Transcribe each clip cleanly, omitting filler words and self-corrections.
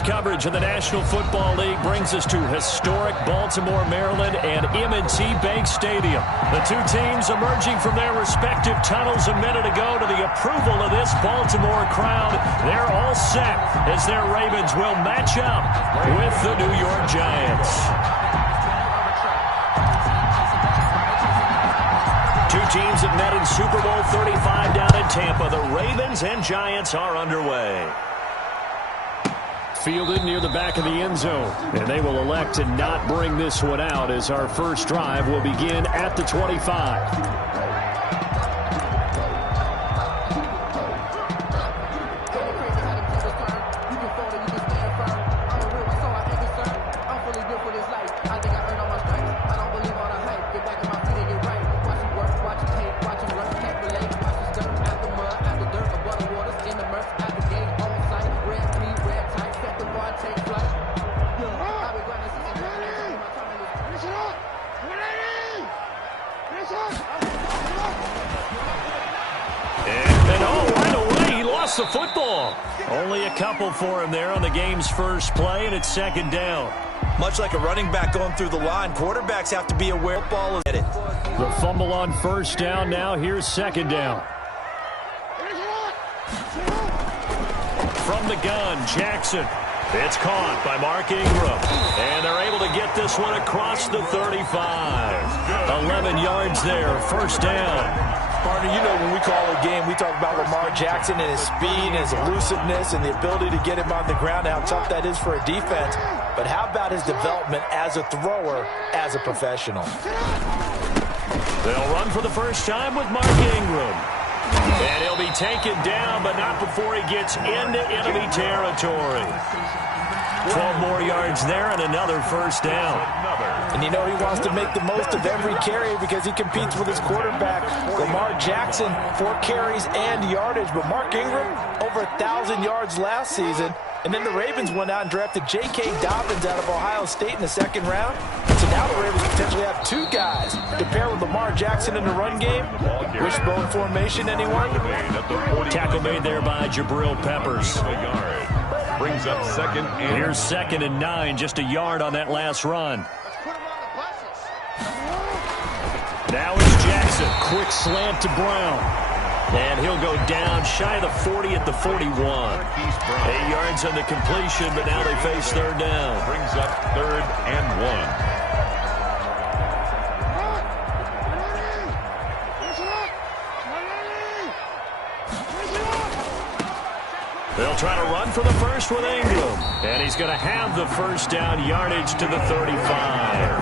Tonight's coverage of the National Football League brings us to historic Baltimore, Maryland, and M&T Bank Stadium. The two teams emerging from their respective tunnels a minute ago to the approval of this Baltimore crowd. They're all set as their Ravens will match up with the New York Giants. Two teams that met in Super Bowl 35 down in Tampa. The Ravens and Giants are underway. Fielded near the back of the end zone. And they will elect to not bring this one out as our first drive will begin at the 25. The football. Only a couple for him there on the game's first play, and it's second down. Much like a running back going through the line, quarterbacks have to be aware football is headed. The fumble on first down now. Here's second down. From the gun, Jackson. It's caught by Mark Ingram. And they're able to get this one across the 35. 11 yards there, first down. Partner, you know when we call a game, we talk about Lamar Jackson and his speed and his elusiveness and the ability to get him on the ground and how tough that is for a defense. But how about his development as a thrower, as a professional? They'll run for the first time with Mark Ingram. And he'll be taken down, but not before he gets into enemy territory. 12 more yards there and another first down. And you know he wants to make the most of every carry because he competes with his quarterback, Lamar Jackson, 4 carries and yardage. But Mark Ingram, over 1,000 yards last season. And then the Ravens went out and drafted J.K. Dobbins out of Ohio State in the second round. So now the Ravens potentially have 2 guys to pair with Lamar Jackson in the run game. Wishbone formation, anyone? Tackle made there by Jabril Peppers. Brings up second and... Here's second and 9, just a yard on that last run. Now it's Jackson. Quick slant to Brown. And he'll go down shy of the 40 at the 41. 8 yards on the completion, but now they face third down. Brings up third and 1. They'll try to run for the first with Ingram. And he's going to have the first down yardage to the 35.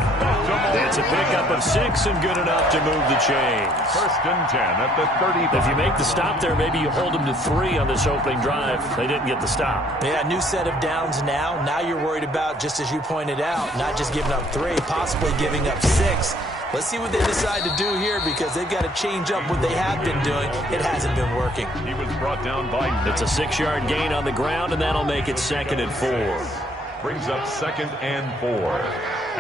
It's a pickup of 6 and good enough to move the chains. First and 10 at the 35. If you make the stop there, maybe you hold them to 3 on this opening drive. They didn't get the stop. Yeah, new set of downs now. Now you're worried about, just as you pointed out, not just giving up 3, possibly giving up 6. Let's see what they decide to do here because they've got to change up what they have been doing. It hasn't been working. He was brought down by... It's a 6-yard gain on the ground, and that'll make it second and 4. Brings up second and 4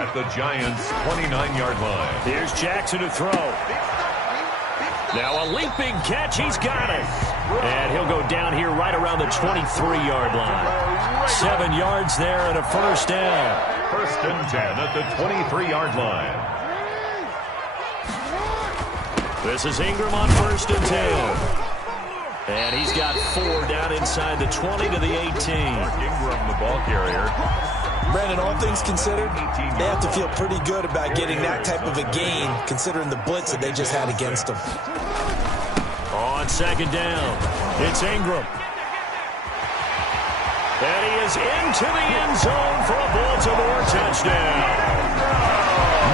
at the Giants' 29-yard line. Here's Jackson to throw. Now a leaping catch. He's got it. And he'll go down here right around the 23-yard line. 7 yards there and a first down. First and 10 at the 23-yard line. This is Ingram on first and 10. And he's got 4 down inside the 20 to the 18. Ingram, the ball carrier. Brandon, all things considered, they have to feel pretty good about getting that type of a gain, considering the blitz that they just had against them. On second down, it's Ingram. And he is into the end zone for a Baltimore touchdown.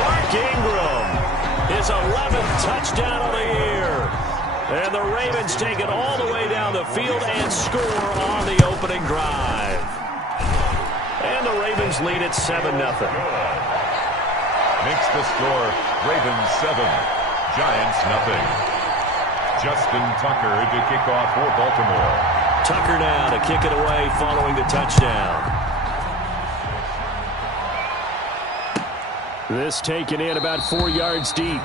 Mark Ingram, his 11th touchdown of the year. And the Ravens take it all the way down the field and score on the opening drive. And the Ravens lead at 7-0. Makes the score Ravens 7, Giants 0. Justin Tucker to kick off for Baltimore. Tucker now to kick it away following the touchdown. This taken in about 4 yards deep.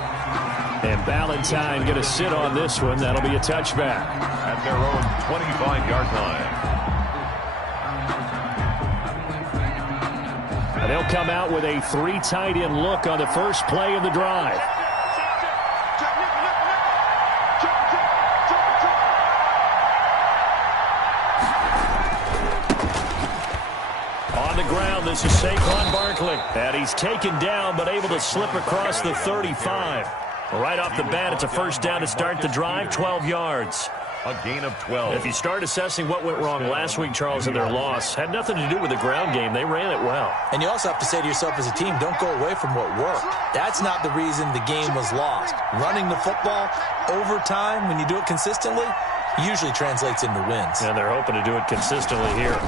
And Ballantyne going to sit on this one. That'll be a touchback. At their own 25-yard line. And they'll come out with a 3 tight end look on the first play of the drive. On the ground, this is Saquon Barkley. And he's taken down, but able to slip across the 35. Right off the bat, it's a first down to start the drive, 12 yards. A gain of 12. If you start assessing what went wrong last week, Charles, in their loss, had nothing to do with the ground game. They ran it well. And you also have to say to yourself as a team, don't go away from what worked. That's not the reason the game was lost. Running the football over time, when you do it consistently, usually translates into wins. And they're hoping to do it consistently here.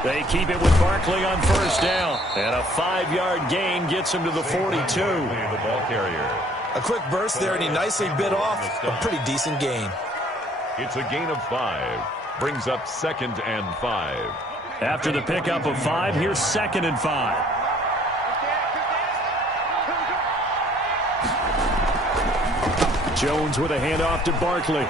They keep it with Barkley on first down. And a 5-yard gain gets him to the 42. The ball carrier. A quick burst there, and he nicely bit off a pretty decent gain. It's a gain of 5. Brings up 2nd and 5. After the pickup of 5, here's 2nd and 5. Jones with a handoff to Barkley.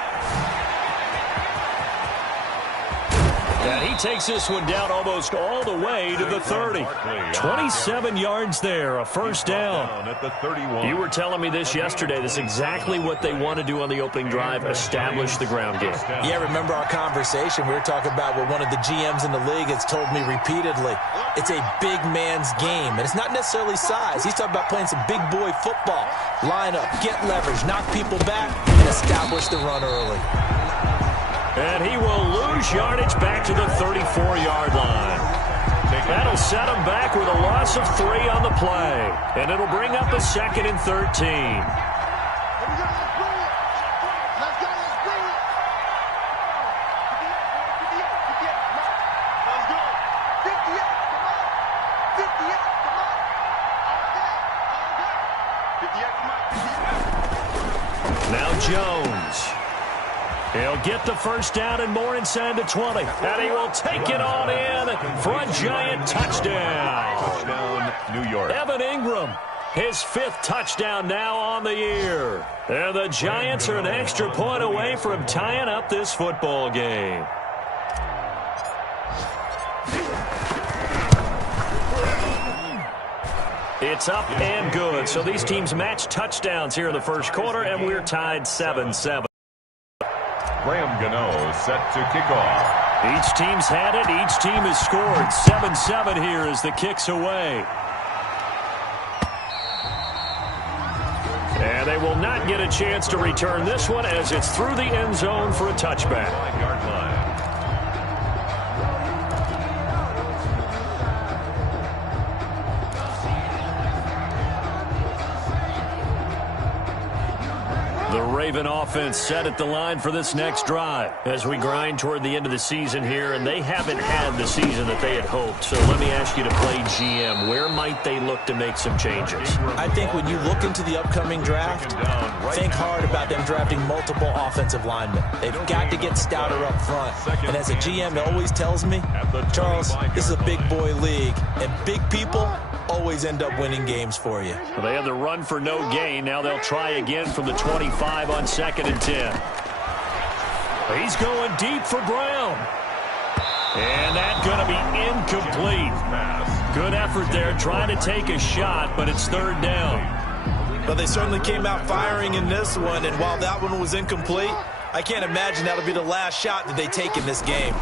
And he takes this one down almost all the way to the 30. 27 yards there, a first down. At the 31. You were telling me this yesterday. This is exactly what they want to do on the opening drive, establish the ground game. Yeah, remember our conversation? We were talking about what one of the GMs in the league has told me repeatedly. It's a big man's game, and it's not necessarily size. He's talking about playing some big boy football. Line up, get leverage, knock people back, and establish the run early. And he will lose yardage back to the 34-yard line. That'll set him back with a loss of 3 on the play. And it'll bring up a 2nd and 13. Now Jones. He'll get the first down and more inside the 20. And he will take it on in for a giant touchdown. Touchdown, New York. Evan Ingram, his 5th touchdown now on the year. And the Giants are an extra point away from tying up this football game. It's up and good. So these teams match touchdowns here in the first quarter, and we're tied 7-7. Graham Gano set to kick off. Each team's had it. Each team has scored. 7-7 here as the kick's away. And they will not get a chance to return this one as it's through the end zone for a touchback. 5-yard line. The Raven offense set at the line for this next drive as we grind toward the end of the season here, and they haven't had the season that they had hoped. So let me ask you to play GM. Where might they look to make some changes? I think when you look into the upcoming draft, think hard about them drafting multiple offensive linemen. They've got to get stouter up front. And as a GM always tells me, Charles, this is a big boy league, and big people always end up winning games for you. Well, they had the run for no gain. Now they'll try again from the 25 on 2nd and 10. He's going deep for Brown. And that's going to be incomplete. Good effort there trying to take a shot, but it's 3rd down. But they certainly came out firing in this one, and while that one was incomplete, I can't imagine that'll be the last shot that they take in this game.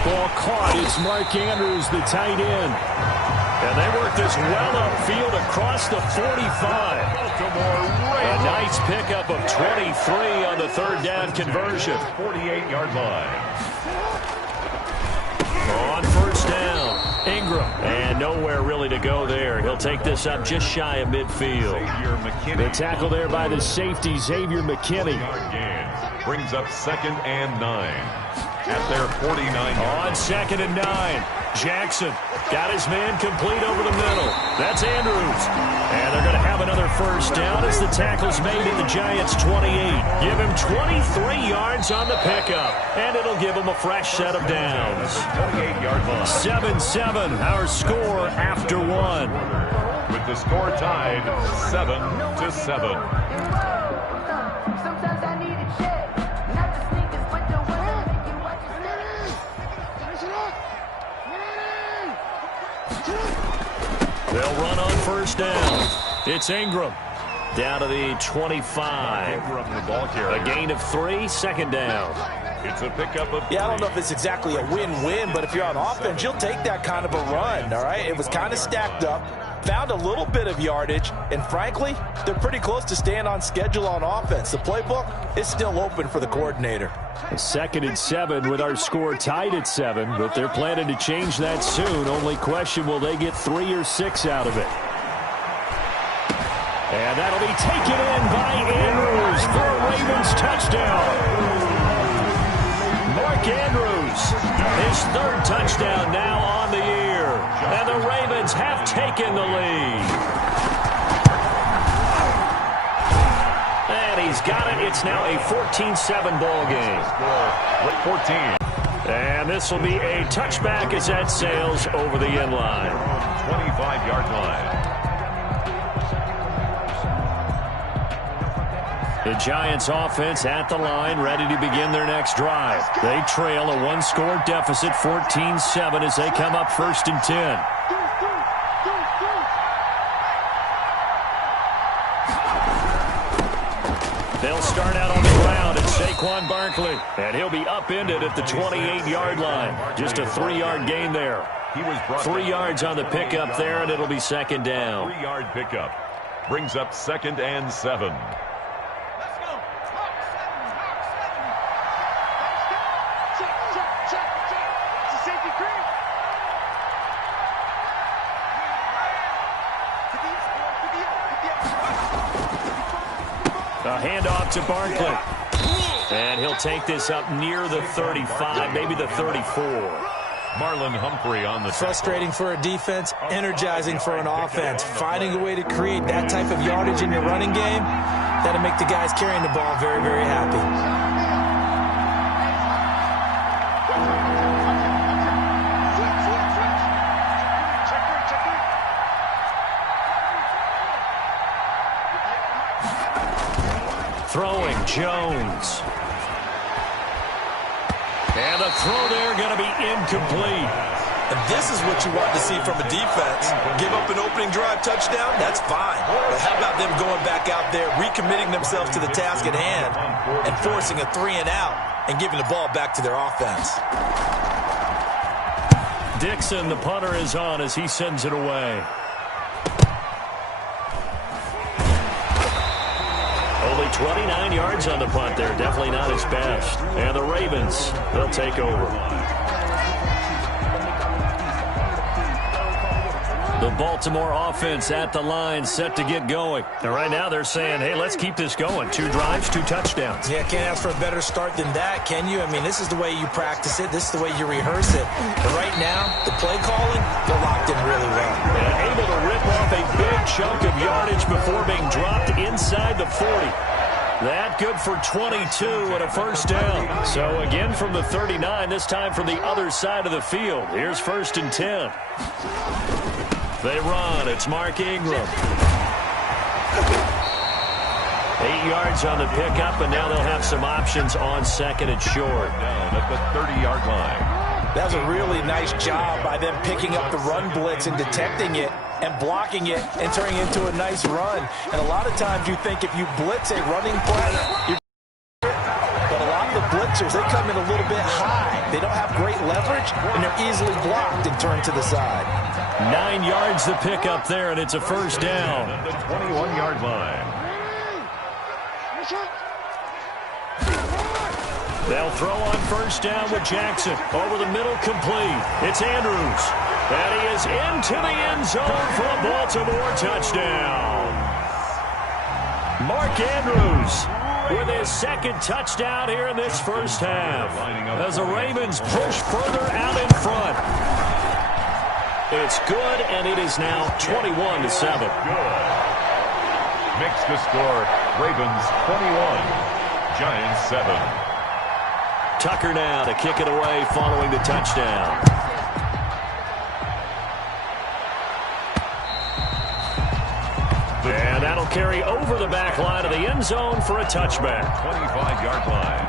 Ball caught. It's Mark Andrews, the tight end. And they work this well upfield across the 45. A nice pickup of 23 on the 3rd down conversion. 48-yard line. On first down, Ingram. And nowhere really to go there. He'll take this up just shy of midfield. The tackle there by the safety, Xavier McKinney. Brings up 2nd and 9. At their 49. On 2nd and 9. Jackson got his man complete over the middle. That's Andrews. And they're going to have another first down as the tackle's made at the Giants' 28. Give him 23 yards on the pickup. And it'll give him a fresh set of downs. 28-yard line. 7-7, our score after 1. With the score tied 7-7. They'll run on first down. It's Ingram. Down to the 25. A gain of 3, second down. It's a pickup of 3. Yeah, I don't know if it's exactly a win-win, but if you're on offense, you'll take that kind of a run, all right? It was kind of stacked up, found a little bit of yardage, and frankly, they're pretty close to staying on schedule on offense. The playbook is still open for the coordinator. 2nd and 7 with our score tied at 7, but they're planning to change that soon. Only question, will they get 3 or 6 out of it? And that'll be taken in by Andrews for a Ravens touchdown. Mark Andrews, his 3rd touchdown now on the year. And the Ravens have taken the lead. And he's got it. It's now a 14-7 ball game. 14. And this will be a touchback as that sails over the end line. 25-yard line. The Giants offense at the line, ready to begin their next drive. They trail a 1-score deficit, 14-7, as they come up 1st and 10. They'll start out on the ground at Saquon Barkley, and he'll be upended at the 28-yard line. Just a 3-yard gain there. 3 yards on the pickup there, and it'll be 2nd down. 3-yard pickup brings up 2nd and 7. A handoff to Barkley. And he'll take this up near the 35, maybe the 34. Marlon Humphrey on the Frustrating for a defense, energizing for an offense. Finding a way to create that type of yardage in your running game, that'll make the guys carrying the ball very, very happy. Throwing, Jones. And the throw there going to be incomplete. And this is what you want to see from a defense. Give up an opening drive touchdown, that's fine. But how about them going back out there, recommitting themselves to the task at hand, and forcing a 3-and-out and giving the ball back to their offense. Dixon, the punter, is on as he sends it away. Only 29 yards on the punt there. Definitely not his best. And the Ravens, they'll take over. The Baltimore offense at the line, set to get going. And right now they're saying, hey, let's keep this going. 2 drives, 2 touchdowns. Yeah, can't ask for a better start than that, can you? I mean, this is the way you practice it. This is the way you rehearse it. But right now, the play calling, they're locked in really well. And able to rip off a big chunk of yardage before being dropped inside the 40. That good for 22 and a first down. So again from the 39, this time from the other side of the field. Here's 1st and 10. They run. It's Mark Ingram. 8 yards on the pickup, and now they'll have some options on 2nd and short. Down at the 30-yard line. That was a really nice job by them picking up the run blitz and detecting it and blocking it and turning it into a nice run. And a lot of times you think if you blitz a running play, but a lot of the blitzers, they come in a little bit high. They don't have great leverage, and they're easily blocked and turned to the side. 9 yards the pickup there, and it's a first down. At the 21-yard line. They'll throw on first down with Jackson. Over the middle, complete. It's Andrews. And he is into the end zone for a Baltimore touchdown. Mark Andrews with his 2nd touchdown here in this first half. As the Ravens push further out in front. It's good, and it is now 21-7. Good. Makes the score Ravens 21, Giants 7. Tucker now to kick it away following the touchdown. And that'll carry over the back line of the end zone for a touchback. 25-yard line.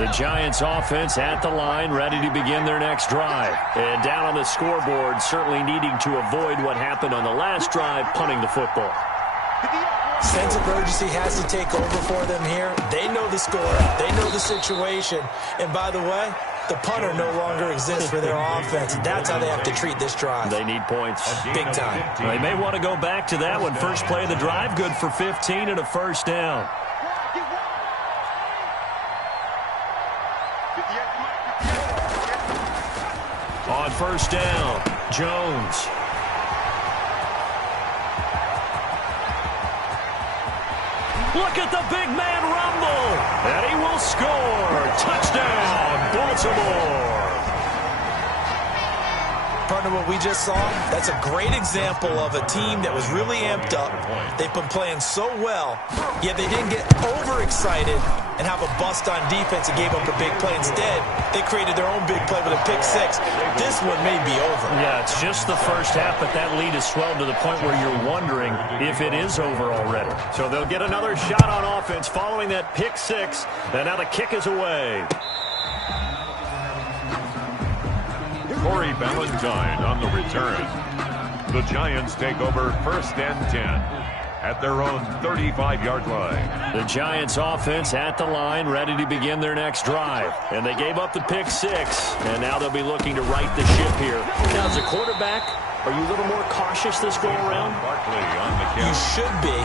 The Giants offense at the line, ready to begin their next drive. And down on the scoreboard, certainly needing to avoid what happened on the last drive, punting the football. Sense of urgency has to take over for them here. They know the score. They know the situation. And by the way, the punter no longer exists for their offense. That's how they have to treat this drive. They need points. Big time. They may want to go back to that one. First play of the drive, good for 15 and a first down. On first down, Jones. Look at the big man rumble. And he will score. Touchdown, Baltimore. Partner, what we just saw, that's a great example of a team that was really amped up. They've been playing so well, yet they didn't get overexcited and have a bust on defense and gave up a big play. Instead, they created their own big play with a pick six. This one may be over. Yeah, it's just the first half, but that lead has swelled to the point where you're wondering if it is over already. So they'll get another shot on offense following that pick six, and now the kick is away. Corey Ballantyne on the return. The Giants take over first and 10 at their own 35-yard line. The Giants offense at the line, ready to begin their next drive. And they gave up the pick six, and now they'll be looking to right the ship here. Now, as a quarterback, are you a little more cautious this go around? You should be,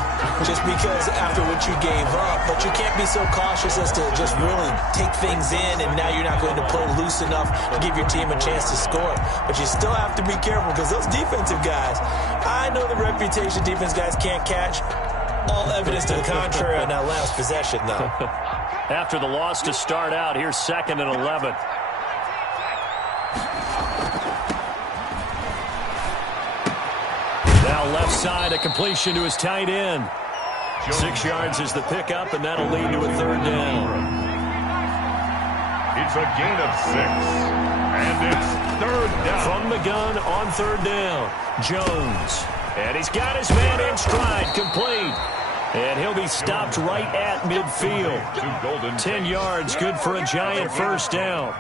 just because after what you gave up, but you can't be so cautious as to just really take things in, and now you're not going to play loose enough to give your team a chance to score. But you still have to be careful because those defensive guys, I know the reputation defense guys can't catch. All evidence to the contrary on that last possession, though. After the loss to start out, here's 2nd and 11. Now left side, a completion to his tight end. 6 yards is the pickup, and that'll lead to a third down. It's a gain of 6, and it's third down. From the gun on third down, Jones. And he's got his man in stride, complete. And he'll be stopped right at midfield. 10 yards, good for a Giant first down.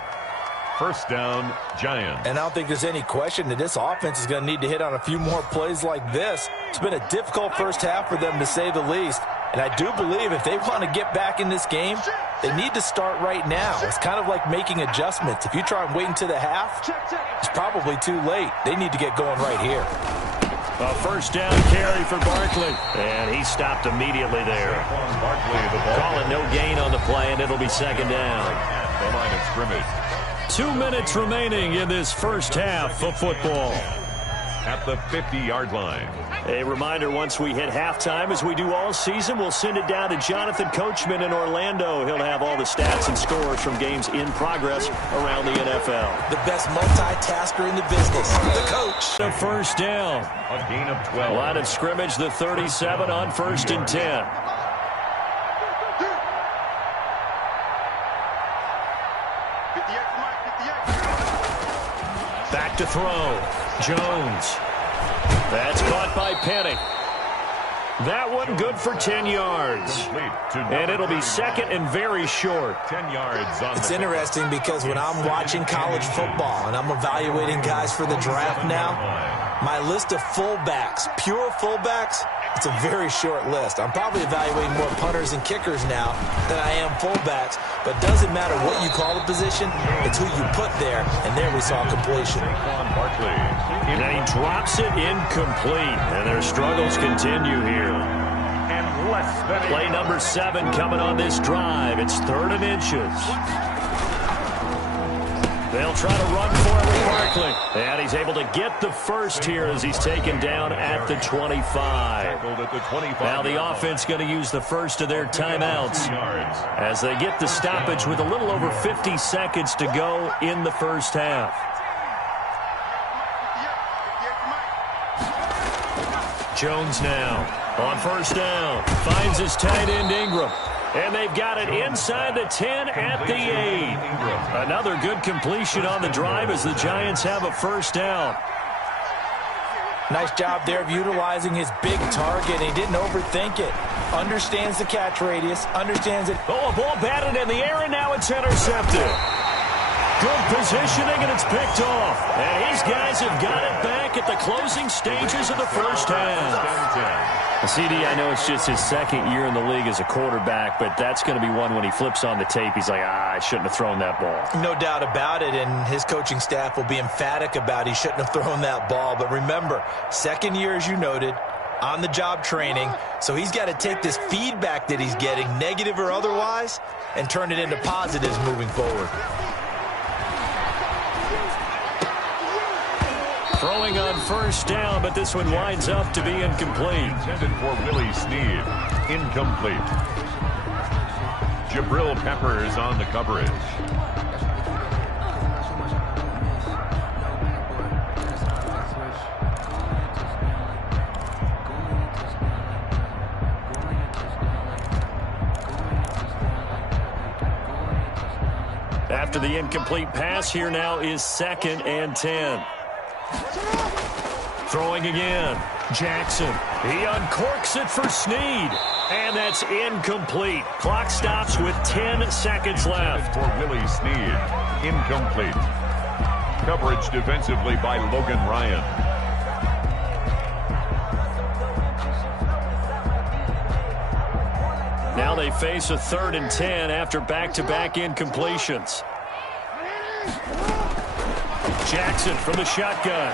First down, Giants. And I don't think there's any question that this offense is going to need to hit on a few more plays like this. It's been a difficult first half for them, to say the least. And I do believe if they want to get back in this game, they need to start right now. It's kind of like making adjustments. If you try and wait until the half, it's probably too late. They need to get going right here. A first down carry for Barkley. And he stopped immediately there. Calling no gain on the play, and it'll be second down. The line of scrimmage. 2 minutes remaining in this first half of football. At the 50-yard line. A reminder, once we hit halftime, as we do all season, we'll send it down to Jonathan Coachman in Orlando. He'll have all the stats and scores from games in progress around the NFL. The best multitasker in the business, the coach. The first down. A gain of 12. Line of scrimmage, the 37 on 1st and 10. Back to throw. Jones. That's caught by Penny. That one good for 10 yards. And it'll be second and very short. 10 yards on It's interesting because when I'm watching college football and I'm evaluating guys for the draft now, my list of fullbacks, pure fullbacks, it's a very short list. I'm probably evaluating more punters and kickers now than I am fullbacks. But it doesn't matter what you call the position, it's who you put there. And there we saw completion. And then he drops it incomplete. And their struggles continue here. And less than Play number 7 coming on this drive. It's 3rd and inches. They'll try to run for it with Barkley. And he's able to get the first here as he's taken down at the 25. Now the offense going to use the first of their timeouts as they get the stoppage with a little over 50 seconds to go in the first half. Jones now on first down. Finds his tight end Ingram. And they've got it inside the 10 at the 8. Another good completion on the drive as the Giants have a first down. Nice job there of utilizing his big target. He didn't overthink it. understands the catch radius, understands it. Oh, a ball batted in the air, and now it's intercepted. Good positioning, and it's picked off. And these guys have got it back at the closing stages of the first half. CD, I know it's just his second year in the league as a quarterback, but that's going to be one when he flips on the tape, he's like, I shouldn't have thrown that ball. No doubt about it, and his coaching staff will be emphatic about he shouldn't have thrown that ball. But remember, second year, as you noted, on-the-job training, so he's got to take this feedback that he's getting, negative or otherwise, and turn it into positives moving forward. Throwing on first down, but this one winds up to be incomplete. Intended for Willie Snead. Incomplete. Jabril Peppers on the coverage. After the incomplete pass, here now is 2nd and 10. Throwing again. Jackson. He uncorks it for Snead. And that's incomplete. Clock stops with 10 seconds left. For Willie Snead. Incomplete. Coverage defensively by Logan Ryan. Now they face a 3rd and 10 after back-to-back incompletions. Jackson from the shotgun.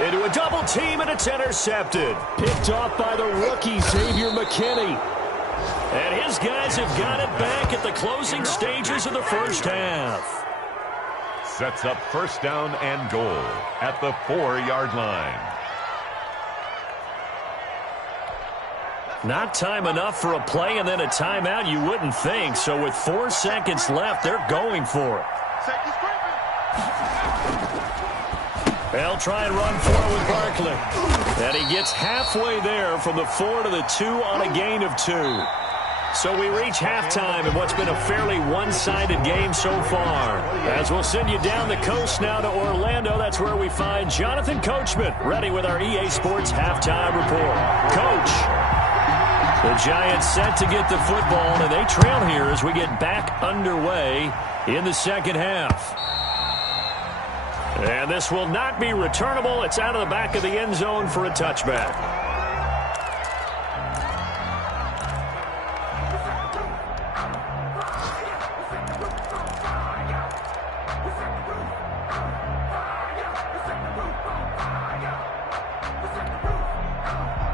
Into a double team, and it's intercepted. Picked off by the rookie, Xavier McKinney. And his guys have got it back at the closing stages of the first half. Sets up first down and goal at the 4-yard line. Not time enough for a play and then a timeout, you wouldn't think. So with 4 seconds left, they're going for it. They'll try and run for it with Barkley. And he gets halfway there from the 4 to the 2 on a gain of 2. So we reach halftime in what's been a fairly one-sided game so far. As we'll send you down the coast now to Orlando, that's where we find Jonathan Coachman, ready with our EA Sports Halftime Report. Coach, the Giants set to get the football, and they trail here as we get back underway in the second half. And this will not be returnable. It's out of the back of the end zone for a touchback.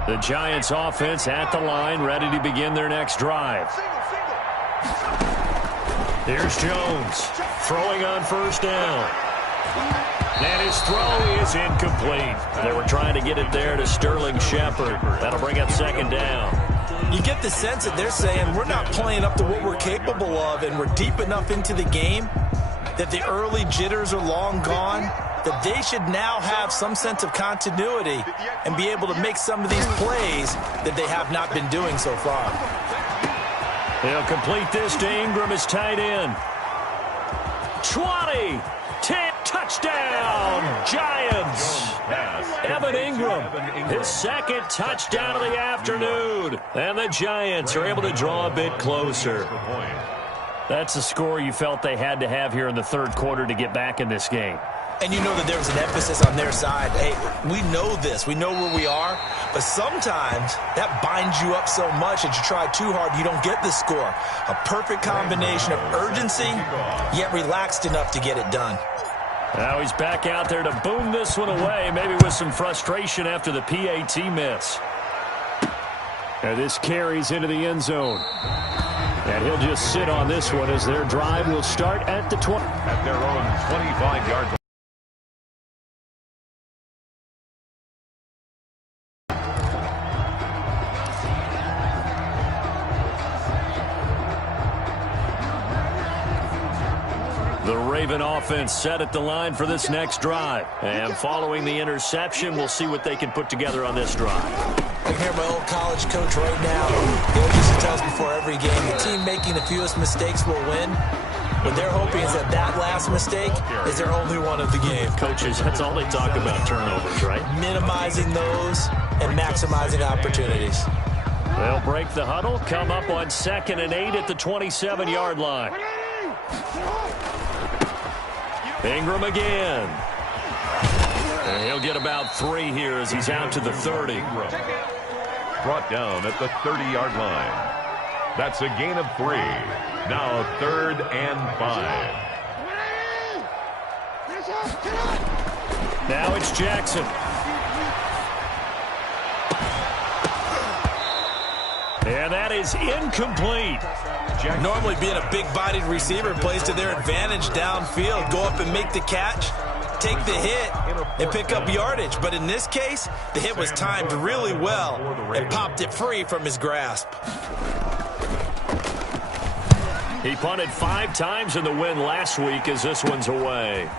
The Giants offense at the line, ready to begin their next drive. Here's Jones, throwing on first down. And his throw is incomplete. They were trying to get it there to Sterling Shepard. That'll bring up second down. You get the sense that they're saying we're not playing up to what we're capable of, and we're deep enough into the game that the early jitters are long gone, that they should now have some sense of continuity and be able to make some of these plays that they have not been doing so far. They'll complete this to Ingram as tight end. 20, 10, touchdown, Giants. Evan Ingram, his second touchdown of the afternoon. And the Giants are able to draw a bit closer. That's a score you felt they had to have here in the third quarter to get back in this game. And you know that there was an emphasis on their side. Hey, we know this. We know where we are. But sometimes that binds you up so much that you try too hard, you don't get the score. A perfect combination of urgency, yet relaxed enough to get it done. Now he's back out there to boom this one away, maybe with some frustration after the PAT miss. And this carries into the end zone. And he'll just sit on this one as their drive will start at the 20. At their own 25-yard line. The Raven offense set at the line for this next drive. And following the interception, we'll see what they can put together on this drive. I can hear my old college coach right now. He always used to tell us before every game, the team making the fewest mistakes will win. What they're hoping is that that last mistake is their only one of the game. Coaches, that's all they talk about, turnovers, right? Minimizing those and maximizing opportunities. They'll break the huddle, come up on 2nd and 8 at the 27-yard line. Ingram again. And he'll get about 3 here as he's out to the 30. Brought down at the 30-yard line. That's a gain of 3. Now 3rd and 5. Now it's Jackson. And that is incomplete. Normally being a big-bodied receiver plays to their advantage downfield. Go up and make the catch, take the hit, and pick up yardage. But in this case, the hit was timed really well and popped it free from his grasp. He punted 5 times in the win last week as this one's away.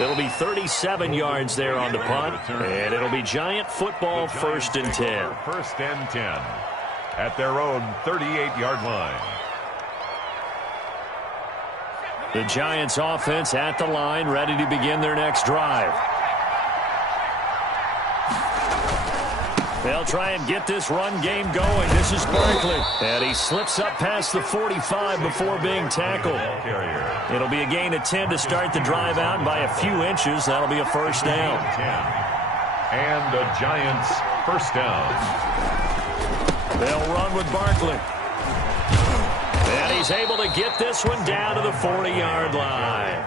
It'll be 37 yards there on the punt, and it'll be Giant football 1st and 10. 1st and 10 at their own 38-yard line. The Giants offense at the line, ready to begin their next drive. They'll try and get this run game going. This is Barkley. And he slips up past the 45 before being tackled. It'll be a gain of 10 to start the drive out. By a few inches, that'll be a 1st down. And the Giants 1st down. They'll run with Barkley. And he's able to get this one down to the 40-yard line.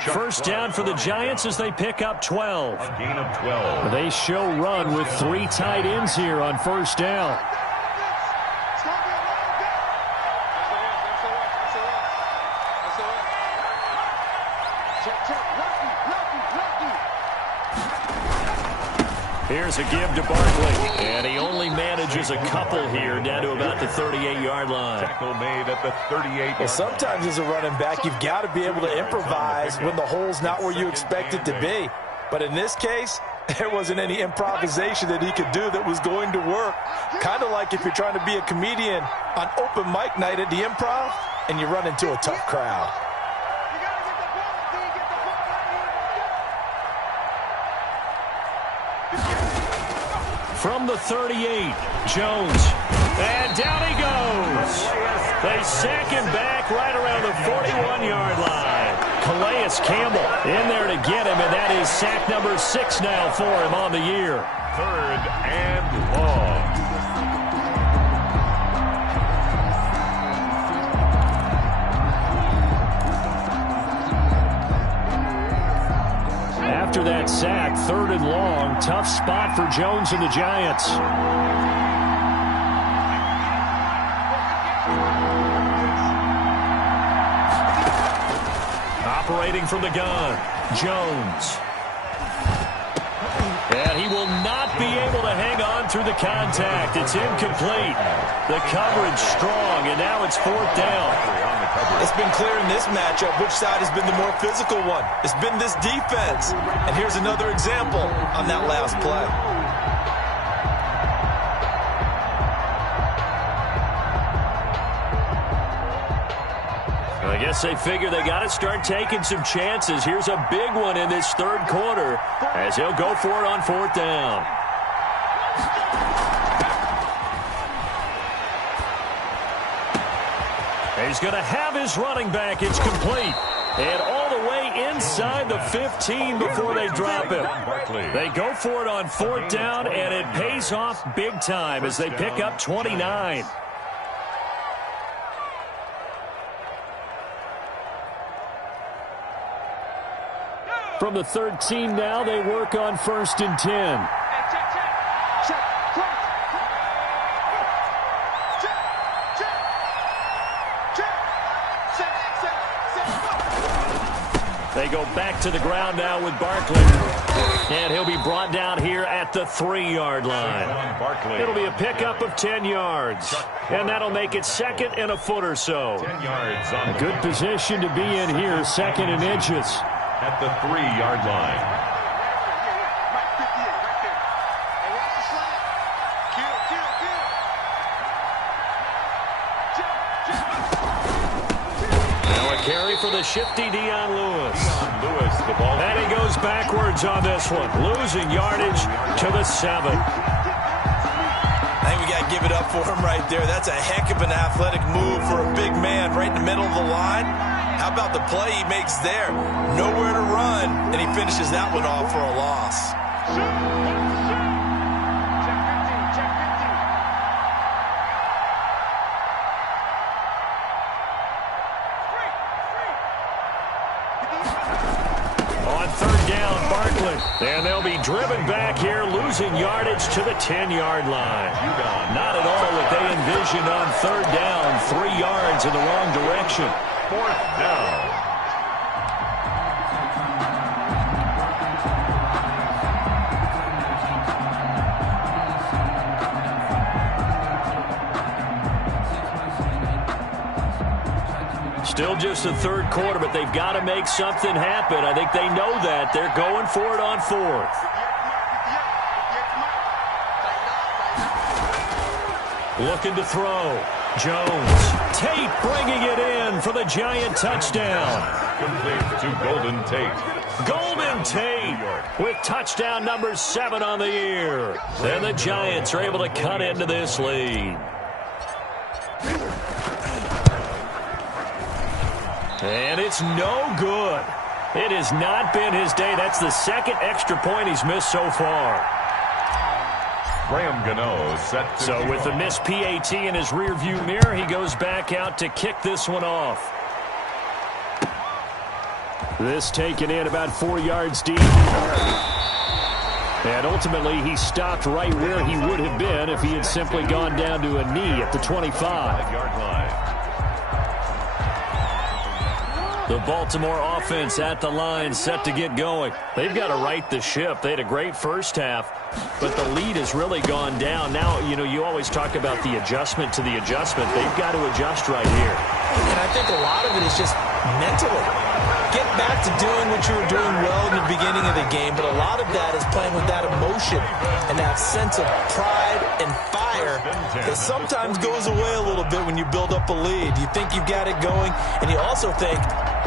1st down for the Giants as they pick up 12. A gain of 12. They show run with 3 tight ends here on 1st down. Here's a give to Barkley, and he only manages a couple here down to about the 38-yard line. Tackle made at the 38. Well, sometimes as a running back, you've got to be able to improvise when the hole's not where you expect it to be. But in this case, there wasn't any improvisation that he could do that was going to work. Kind of like if you're trying to be a comedian on open mic night at the Improv and you run into a tough crowd. From the 38, Jones. And down he goes. They sack him back right around the 41-yard line. Calais Campbell in there to get him, and that is sack number 6 now for him on the year. 3rd and long. After that sack, 3rd and long, tough spot for Jones and the Giants. Operating from the gun, Jones. And he will not be able to hang on through the contact. It's incomplete. The coverage strong, and now it's 4th down. It's been clear in this matchup which side has been the more physical one. It's been this defense. And here's another example on that last play. I guess they figure they got to start taking some chances. Here's a big one in this 3rd quarter as he'll go for it on 4th down. He's going to have his running back. It's complete. And all the way inside the 15 before they drop him. They go for it on 4th down, and it pays off big time as they pick up 29. From the 13 now, they work on 1st and 10. They go back to the ground now with Barkley. And he'll be brought down here at the 3-yard line. It'll be a pickup of 10 yards. And that'll make it 2nd and a foot or so. 10 yards on a good position to be in here, 2nd and inches. At the 3-yard line. carry for the shifty Dion Lewis. The ball. And he goes backwards on this one, losing yardage to the 7. I think we got to give it up for him right there. That's a heck of an athletic move for a big man right in the middle of the line. How about the play he makes there? Nowhere to run, and he finishes that one off for a loss. And they'll be driven back here, losing yardage to the 10-yard line. Not at all what they envisioned on 3rd down. 3 yards in the wrong direction. 4th down. Still just the 3rd quarter, but they've got to make something happen. I think they know that. They're going for it on 4th. Looking to throw. Jones. Tate bringing it in for the Giant touchdown. Complete to Golden Tate. Golden Tate with touchdown number 7 on the year. And the Giants are able to cut into this lead. And it's no good. It has not been his day. That's the 2nd extra point he's missed so far. Graham Gano set to So with the missed PAT in his rearview mirror, he goes back out to kick this one off. This taken in about 4 yards deep. And ultimately, he stopped right where he would have been if he had simply gone down to a knee at the 25-yard line. The Baltimore offense at the line, set to get going. They've got to right the ship. They had a great first half, but the lead has really gone down. Now, you always talk about the adjustment to the adjustment. They've got to adjust right here. And I think a lot of it is just mentally. Get back to doing what you were doing well in the beginning of the game, but a lot of that is playing with that emotion and that sense of pride and fire that sometimes goes away a little bit when you build up a lead. You think you've got it going, and you also think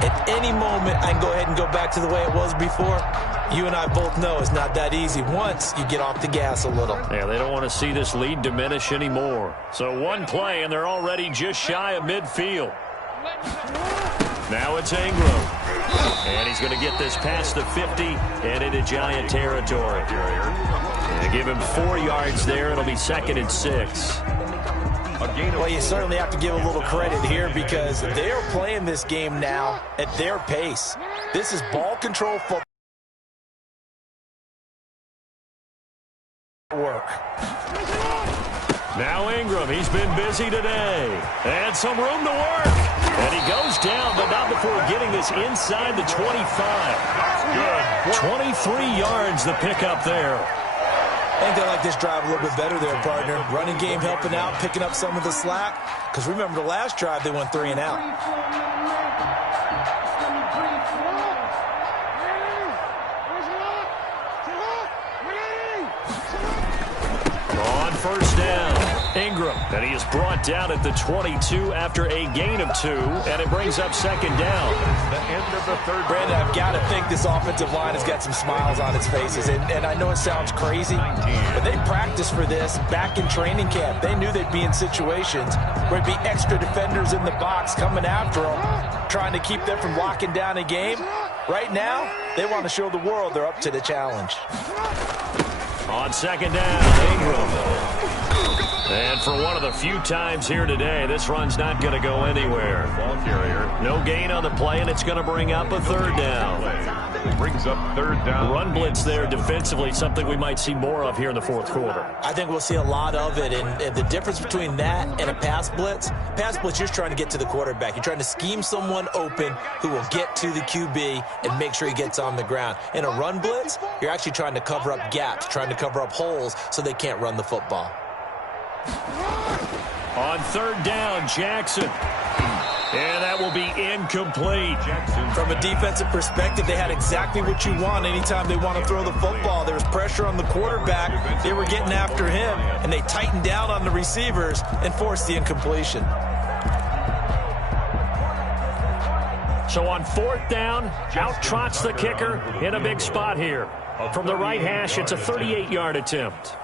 at any moment I can go ahead and go back to the way it was before. You and I both know it's not that easy once you get off the gas a little. Yeah, they don't want to see this lead diminish anymore. So one play, and they're already just shy of midfield. Now it's Ingram. And he's going to get this past the 50 and into Giant territory. And give him 4 yards there. It'll be 2nd and 6. Well, you certainly have to give a little credit here because they are playing this game now at their pace. This is ball control football. Work. Now Ingram, he's been busy today. And some room to work. And he goes down, but not before getting this inside the 25. Good. 23 yards the pickup there. I think they like this drive a little bit better there, partner. Running game helping out, picking up some of the slack. Because remember, the last drive, they went 3 and out. On 1st down, Ingram. And he is brought down at the 22 after a gain of 2. And it brings up 2nd down. The end of the 3rd. Brandon, I've got to think this offensive line has got some smiles on its faces. And I know it sounds crazy, but they practiced for this back in training camp. They knew they'd be in situations where it'd be extra defenders in the box coming after them, trying to keep them from locking down a game. Right now, they want to show the world they're up to the challenge. On 2nd down, Ingram. And for one of the few times here today, this run's not going to go anywhere. Ball carrier. No gain on the play, and it's going to bring up a 3rd down. Brings up 3rd down. Run blitz there defensively, something we might see more of here in the 4th quarter. I think we'll see a lot of it, and the difference between that and a pass blitz, you're just trying to get to the quarterback. You're trying to scheme someone open who will get to the QB and make sure he gets on the ground. In a run blitz, you're actually trying to cover up gaps, trying to cover up holes so they can't run the football. On 3rd down, Jackson. And that will be incomplete. From a defensive perspective, they had exactly what you want anytime they want to throw the football. There was pressure on the quarterback. They were getting after him, and they tightened down on the receivers and forced the incompletion. So on 4th down, out trots the kicker in a big spot here. From the right hash, it's a 38-yard attempt.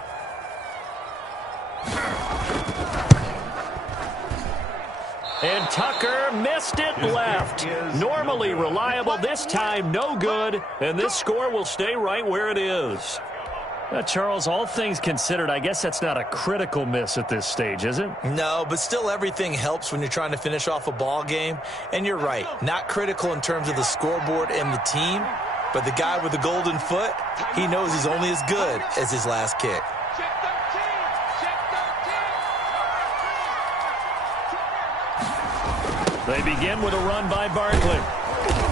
And Tucker missed it left. Normally reliable, this time no good, and this score will stay right where it is. Charles, all things considered, I guess that's not a critical miss at this stage, is it? No, but still everything helps when you're trying to finish off a ball game. And you're right, not critical in terms of the scoreboard and the team, but the guy with the golden foot, he knows he's only as good as his last kick. They begin with a run by Barkley.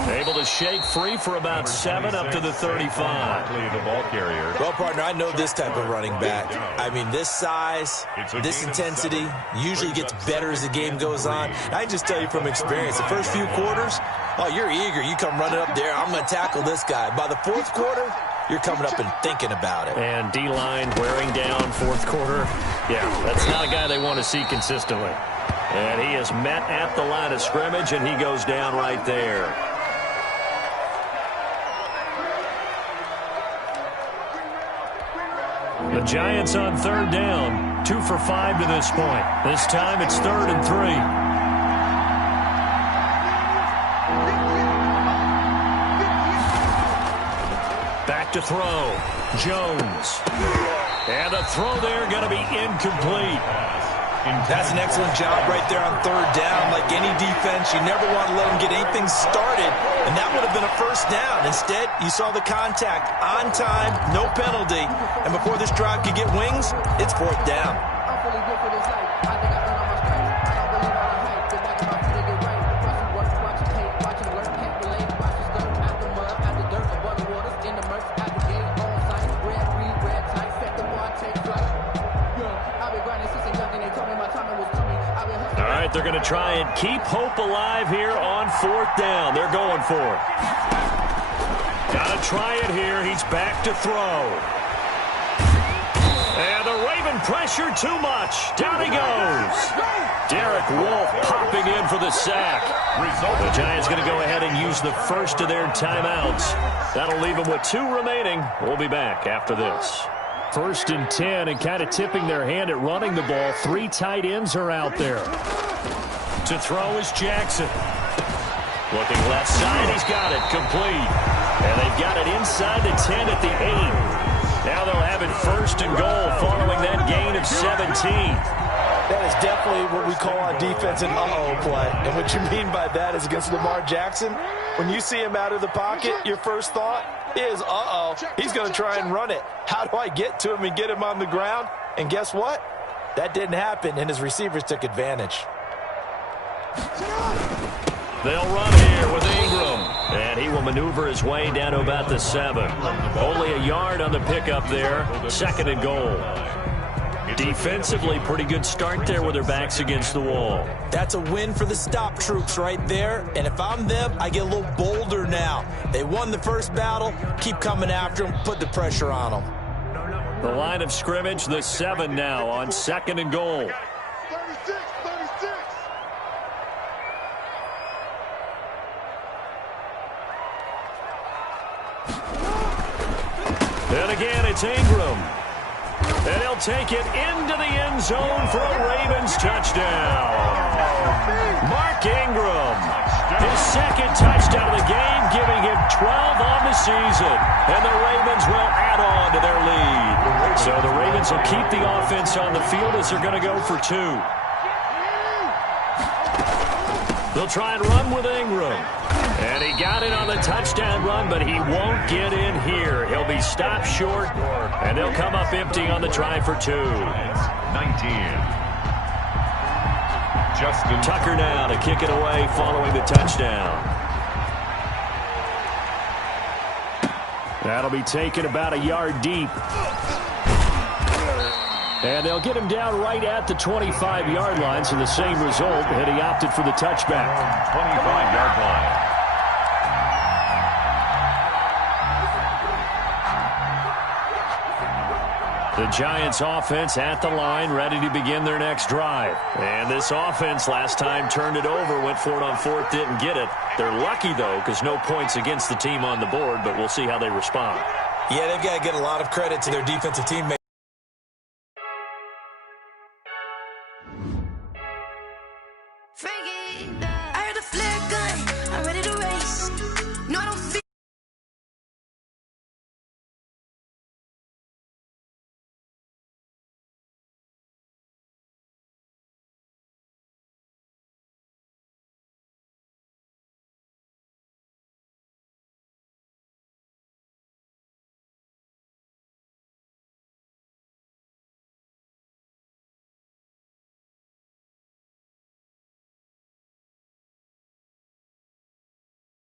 Able to shake free for about 7 up to the 35. The ball carrier. Well, partner, I know this type of running back. I mean, this size, this intensity usually gets better as the game goes on. I just tell you from experience, the first few quarters, oh, you're eager. You come running up there, I'm going to tackle this guy. By the 4th quarter, you're coming up and thinking about it. And D-line wearing down 4th quarter. Yeah, that's not a guy they want to see consistently. And he is met at the line of scrimmage, and he goes down right there. The Giants on 3rd down, 2 for 5 to this point. This time it's 3rd and 3. Back to throw. Jones. And the throw there going to be incomplete. That's an excellent job right there on 3rd down. Like any defense, you never want to let them get anything started, and that would have been a first down. Instead, you saw the contact on time, no penalty, and before this drive could get wings, it's 4th down. They're going to try and keep hope alive here on 4th down. They're going for it. Got to try it here. He's back to throw. And the Raven pressure too much. Down he goes. Derek Wolfe popping in for the sack. The Giants going to go ahead and use the first of their timeouts. That'll leave them with 2 remaining. We'll be back after this. 1st and 10, and kind of tipping their hand at running the ball. 3 tight ends are out there. To throw is Jackson. Looking left side, he's got it complete. And they've got it inside the 10 at the 8. Now they'll have it 1st and goal following that gain of 17. That is definitely what we call on defense an uh-oh play. And what you mean by that is against Lamar Jackson, when you see him out of the pocket, your first thought is, uh-oh, he's going to try and run it. How do I get to him and get him on the ground? And guess what? That didn't happen, and his receivers took advantage. They'll run here with Ingram. And he will maneuver his way down to about the 7. Only a yard on the pickup there. 2nd and goal. Defensively, pretty good start there with their backs against the wall. That's a win for the stop troops right there. And if I'm them, I get a little bolder now. They won the first battle. Keep coming after them. Put the pressure on them. The line of scrimmage, the 7 now on 2nd and goal. And again, it's Ingram. And he'll take it into the end zone for a Ravens touchdown. Mark Ingram, his 2nd touchdown of the game, giving him 12 on the season. And the Ravens will add on to their lead. So the Ravens will keep the offense on the field as they're going to go for 2. They'll try and run with Ingram. And he got it on the touchdown run, but he won't get in here. He'll be stopped short, and they'll come up empty on the try for 2. 19. Justin Tucker now to kick it away following the touchdown. That'll be taken about a yard deep. And they'll get him down right at the 25-yard line, so the same result, and he opted for the touchback. 25-yard line. The Giants offense at the line, ready to begin their next drive. And this offense last time turned it over, went for it on fourth, didn't get it. They're lucky, though, because no points against the team on the board, but we'll see how they respond. Yeah, they've got to get a lot of credit to their defensive teammates.